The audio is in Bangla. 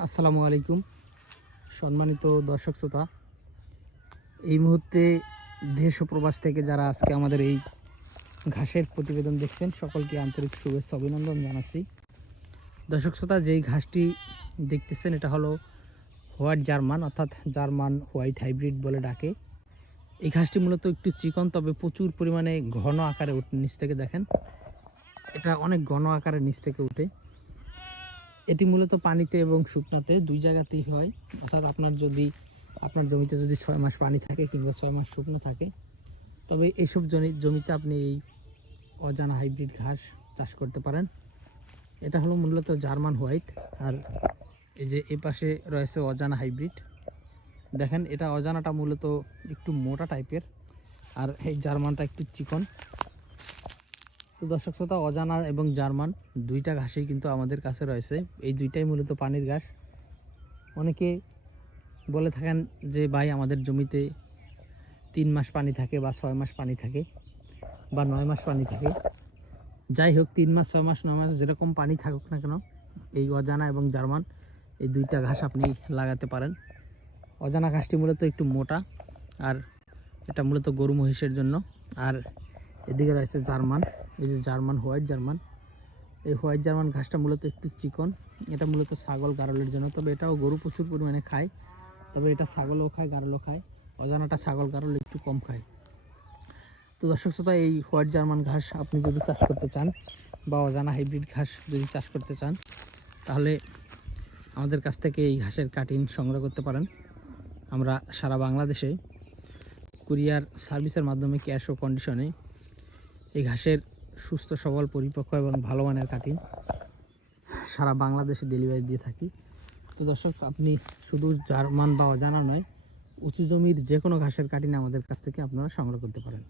আসসালামু আলাইকুম সম্মানিত দর্শক শ্রোতা। এই মুহূর্তে দেশ ও প্রবাস থেকে যারা আজকে আমাদের এই ঘাসের প্রতিবেদন দেখছেন সকলকে আন্তরিক শুভেচ্ছা অভিনন্দন জানাচ্ছি। দর্শক শ্রোতা, যেই ঘাসটি দেখতেছেন এটা হলো হোয়াইট জার্মান, অর্থাৎ জার্মান হোয়াইট হাইব্রিড বলে ডাকে। এই ঘাসটি মূলত একটু চিকন, তবে প্রচুর পরিমাণে ঘন আকারে নিচ থেকে দেখেন, এটা অনেক ঘন আকারে নিচ থেকে উঠে। এটি মূলত পানিতে এবং শুকনাতে দুই জায়গাতেই হয়। অর্থাৎ আপনার জমিতে যদি 6 মাস পানি থাকে কিংবা 6 মাস শুকনো থাকে, তবে এইসব জমিতে আপনি এই অজানা হাইব্রিড ঘাস চাষ করতে পারেন। এটা হলো মূলত জার্মান হোয়াইট। আর এই যে এই পাশে রয়েছে অজানা হাইব্রিড। দেখেন, এটা অজানাটা মূলত একটু মোটা টাইপের, আর এই জার্মানটা একটু চিকন। তো দর্শক শ্রোতা, অজানা এবং জার্মান দুইটা ঘাসই কিন্তু আমাদের কাছে রয়েছে। এই দুইটাই মূলত পানির ঘাস। অনেকে বলে থাকেন যে ভাই, আমাদের জমিতে 3 মাস পানি থাকে বা 6 মাস পানি থাকে বা 9 মাস পানি থাকে। যাই হোক, 3 মাস 6 মাস 9 মাস যেরকম পানি থাকুক না কেন, এই অজানা এবং জার্মান এই দুইটা ঘাস আপনি লাগাতে পারেন। অজানা ঘাসটি মূলত একটু মোটা, আর এটা মূলত গরু মহিষের জন্য। আর এদিকে রয়েছে জার্মান, এই যে জার্মান হোয়াইট জার্মান। এই হোয়াইট জার্মান ঘাসটা মূলত একটু চিকন, এটা মূলত ছাগল গারলের জন্য। তবে এটাও গরু প্রচুর পরিমাণে খায়, তবে এটা ছাগলও খায় গারলও খায়। অজানাটা ছাগল গারল একটু কম খায়। তো দর্শক শ্রোতা, এই হোয়াইট জার্মান ঘাস আপনি যদি চাষ করতে চান বা অজানা হাইব্রিড ঘাস যদি চাষ করতে চান, তাহলে আমাদের কাছ থেকে এই ঘাসের কাটিং সংগ্রহ করতে পারেন। আমরা সারা বাংলাদেশে কুরিয়ার সার্ভিসের মাধ্যমে ক্যাশ ও কন্ডিশনে এই ঘাসের সুস্থ সবল পরিপক্ক এবং ভালো মানের কাটিং সারা বাংলাদেশে ডেলিভারি দিয়ে থাকি। তো দর্শক, আপনি শুধু জার্মান বা অজানা নয়, উঁচু জমির যে কোনো ঘাসের কাটিং আমাদের কাছ থেকে আপনারা সংগ্রহ করতে পারেন।